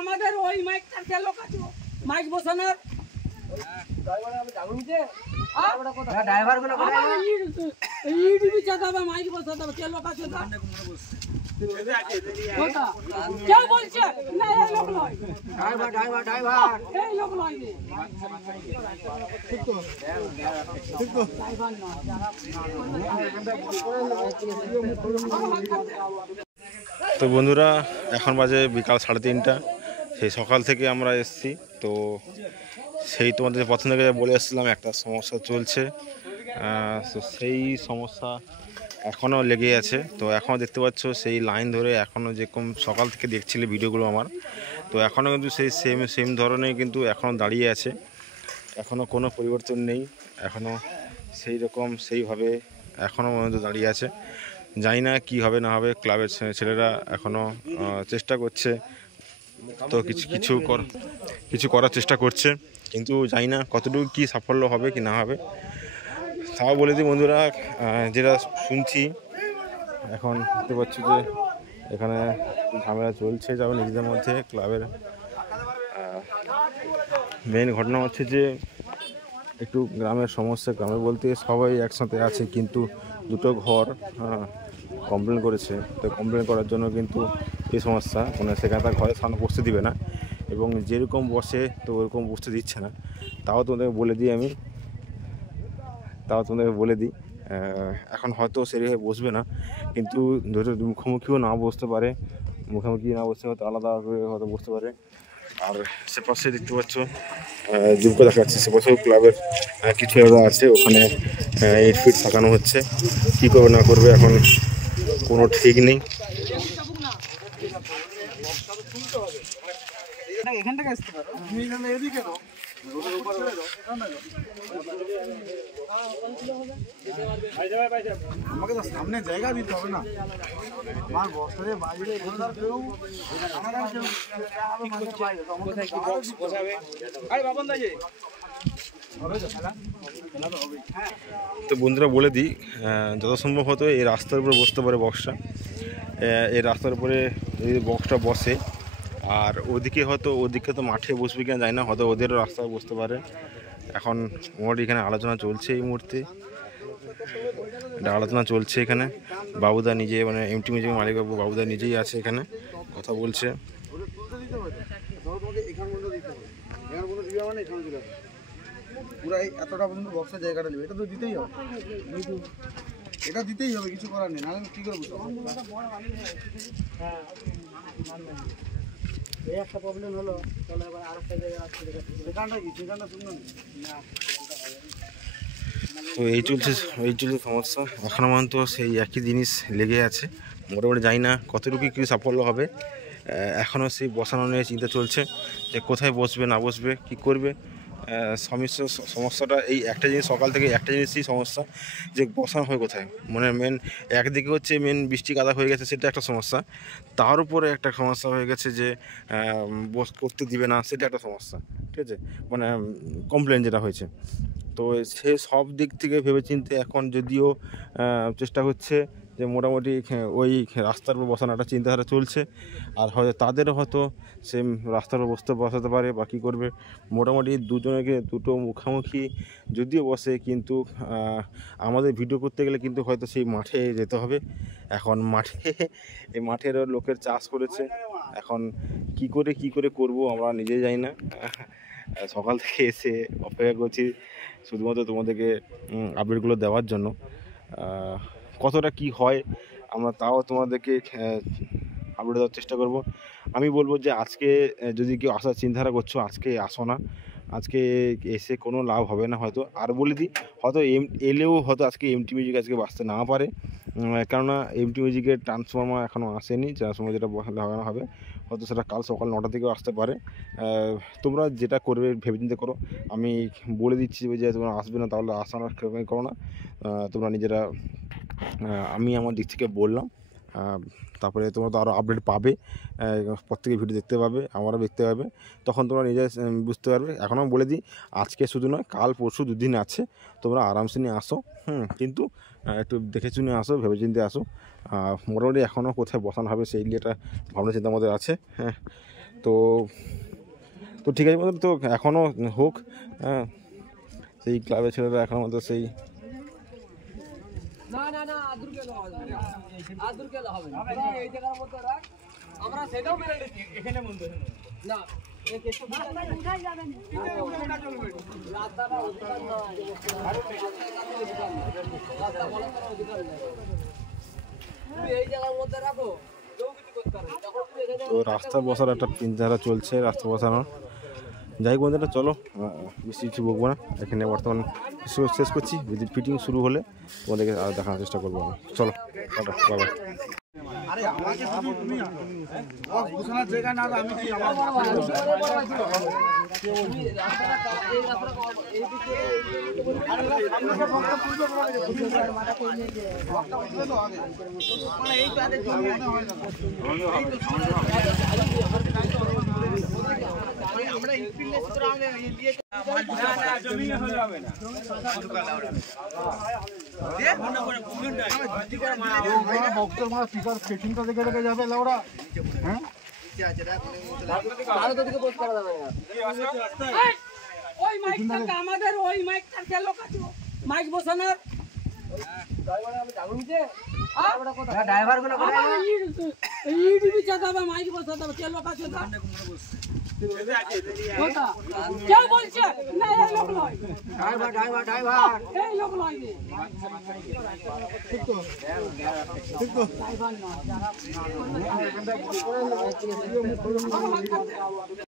আমাদের ওই মাইকটা লোক আছে মাইক বসানোর ড্রাইভার গুলো মাইক বসাতে হবে কে লোক আছে क्या बोलছে না এই লোক নয় ড্রাইভার এই লোক নয় ঠিক তো ড্রাইভার না তো বন্ধুরা এখন বাজে বিকাল 3:30 সেই সকাল থেকে আমরা এসেছি। তো সেই তোমাদের প্রথম থেকে বলে এসেছিলাম একটা সমস্যা চলছে, তো সেই সমস্যা এখনও লেগে আছে। তো এখনও দেখতে পাচ্ছ সেই লাইন ধরে এখনও যেরকম সকাল থেকে দেখছিলে ভিডিওগুলো আমার, তো এখনও কিন্তু সেই সেম ধরনের কিন্তু এখনও দাঁড়িয়ে আছে, এখনও কোনো পরিবর্তন নেই, এখনও সেই রকম সেইভাবে এখনও পর্যন্ত দাঁড়িয়ে আছে। জানি না কী হবে না হবে, ক্লাবের ছেলেরা এখনও চেষ্টা করছে, তো কিছু করার চেষ্টা করছে, কিন্তু জানি না কতটুকু কী সাফল্য হবে কি না হবে। তাও বলে দিই বন্ধুরা, যেটা শুনছি এখন দেখতে পাচ্ছি যে এখানে ঝামেলা চলছে যাবে নিজেদের মধ্যে। ক্লাবের মেইন ঘটনা হচ্ছে যে একটু গ্রামের সমস্যা, গ্রামে বলতে সবাই একসাথে আছে, কিন্তু দুটো ঘর কমপ্লেন করেছে। তো কমপ্লেন করার জন্য কিন্তু এই সমস্যা, মানে সেখানে তার ঘরের সামনে বসতে দিবে না, এবং যেরকম বসে তো ওরকম বসতে দিচ্ছে না। তাও তোমাদেরকে বলে দিই এখন হয়তো সেভাবে বসবে না, কিন্তু মুখোমুখিও না বসতে পারে, হয়তো আলাদা করে হয়তো বসতে পারে। আর সে পাশে দেখতে পাচ্ছ জুম করে দেখা যাচ্ছে, সে পাশেও ক্লাবের কিছু আছে, ওখানে 8 ফিট থাকানো হচ্ছে। কী করবে না করবে এখন কোনো ঠিক নেই। আমাকে তো সামনে জায়গা দিতে হবে না, আমার বছরে বাইরে তো বন্ধুরা বলে দিই, যত সম্ভব হতো এই রাস্তার উপরে বসতে পারে বক্সটা, এই রাস্তার উপরে যদি বক্সটা বসে, আর ওদিকে তো মাঠে বসবে কিনা যায় না, হয়তো ওদেরও রাস্তায় বসতে পারে। এখন মোটামুটি এখানে আলোচনা চলছে, এই মুহূর্তে আলোচনা চলছে এখানে। বাবুদা নিজে, মানে এমটি মিউজিক মালিকবাবু বাবুদা নিজেই আছে এখানে, কথা বলছে। পুরাই এতটা পর্যন্ত বক্সের জায়গাটা নেবে, এটা তো দিতেই হবে, এটা দিতেই হবে, কিছু করার নেই, নাহলে কী করবো। এই একটা প্রবলেম হলো, তাহলে আবার আরেকটা জায়গায় আসছে, সেখানটা কি সেখানটা শুনলাম না। তো এই চলছে সমস্যা, এখনও পর্যন্ত সেই একই জিনিস লেগে আছে। মোটামুটি জানি না কতটুকু কী সাফল্য হবে, এখনও সেই বসানো নিয়ে চিন্তা চলছে যে কোথায় বসবে না বসবে, কী করবে। সমস্যাটা এই একটা জিনিস, সকাল থেকে একটা জিনিসই সমস্যা, যে বসানো হয় কোথায়। মানে একদিকে হচ্ছে বৃষ্টি কাদা হয়ে গেছে, সেটা একটা সমস্যা, তার উপরে একটা সমস্যা হয়ে গেছে যে করতে দিবে না, সেটা একটা সমস্যা, ঠিক আছে, মানে কমপ্লেন যেটা হয়েছে। তো সে সব দিক থেকে ভেবেচিন্তে এখন যদিও চেষ্টা হচ্ছে যে মোটামুটি ওই রাস্তার উপর বসানো একটা চিন্তাধারা চলছে, আর হয়তো তাদেরও হয়তো সেম রাস্তার উপর বসাতে পারে বা কী করবে। মোটামুটি দুটো মুখামুখি যদিও বসে, কিন্তু আমাদের ভিডিও করতে গেলে কিন্তু হয়তো সেই মাঠে যেতে হবে। এখন এই মাঠের লোকের চাষ করেছে, এখন কি করে করব আমরা নিজেই জানি না। সকাল থেকে এসে অপেক্ষা করছি শুধুমাত্র তোমাদেরকে আপডেটগুলো দেওয়ার জন্য। কতটা কি হয় আমরা তাও তোমাদেরকে আপডেট দেওয়ার চেষ্টা করব। আমি বলবো যে আজকে যদি কেউ আসার চিন্তাধারা করছো, আজকে আসো না, আজকে এসে কোনো লাভ হবে না হয়তো। আর বলে দিই, হয়তো এলেও হয়তো আজকে এমটি মিউজিক আজকে বাঁচতে না পারে, কেননা এমটি মিউজিকের ট্রান্সফর্মার এখনও আসেনি, যার সময় যেটা লাগানো হবে হয়তো সেটা কাল সকাল 9টা থেকেও আসতে পারে। তোমরা যেটা করবে ভেবেচিন্তে করো, আমি বলে দিচ্ছি যে তোমরা আসবে না তাহলে আসানোর করো না, তোমরা নিজেরা, আমি আমার দিক থেকে বললাম, তারপরে তোমরা তো আরও আপডেট পাবে, প্রত্যেকে ভিডিও দেখতে পাবে, আমারও দেখতে পাবে, তখন তোমরা নিজে বুঝতে পারবে। এখন আমি বলে দিই, আজকে শুধু নয়, কাল পরশু 2 দিন আছে, তোমরা আরামসে নিয়ে আসো। কিন্তু একটু দেখে শুনে আসো, ভেবে চিন্তে আসো। মোটামুটি এখনও কোথায় বসানো হবে সেই নিয়ে একটা ভাবনা চিন্তা আমাদের আছে। হ্যাঁ, তো ঠিক আছে বন্ধু, তো এখনও হোক। হ্যাঁ, সেই ক্লাবের ছেলেরা এখন আমাদের সেই না না না আদুর কেন হবে আদুর কেন হবে না এই জায়গার মধ্যে রাখ আমরা সেটাও মেরে দিচ্ছি এখানে বন্ধ না এই কেসটা উঠাই যাবে না উঠা চলবে রাস্তাটা অধিকার না রাস্তা বলা করার অধিকার নেই তুমি এই জায়গার মধ্যে রাখো কেউ কিছু করতে পারবে যখন তুমি এখানে তো রাস্তা বসার একটা চিন্তাধারা চলছে, রাস্তা বসানোর। যাই হোক বন্ধুরা, চলো বেশি কিছু বকবো না, এখানে বর্তমান শেষ করছি। যদি ফিটিং শুরু হলে তোমাদেরকে আর দেখানোর চেষ্টা করবো আমি। চলো, টাটা, বাই বাই। আরে আমাকে শুধু তুমি বক্স বসানোর জায়গা না, আমি কি আমার তুমি রাস্তাটা এই রাস্তাটা এই দিকে আরে সামনে বক্সটা তুলবে মাথা কই নিয়ে বক্সটা তুলবে তো আগে মানে এই তো আগে জমি হয় না আমরা ইনফিল্ডের সূত্র আমরা দিয়ে না জমি হয়ে যাবে না বক্সের মারা স্পিকার সেটিংটা দেখে দেখে যাবে লাউড়া। হ্যাঁ ওই মাইকটা আমাদের, ওই মাইকটা কে লোক আছে মাইক বসানোর ড্রাইভার গুলো ইডিবি চালাবে, মাইক বসাতে হবে, কে লোক আছে কেউ বলছে না এই লোক নয়, ড্রাইভার এই লোক নয় ঠিক তো ঠিক তো ড্রাইভার নয়।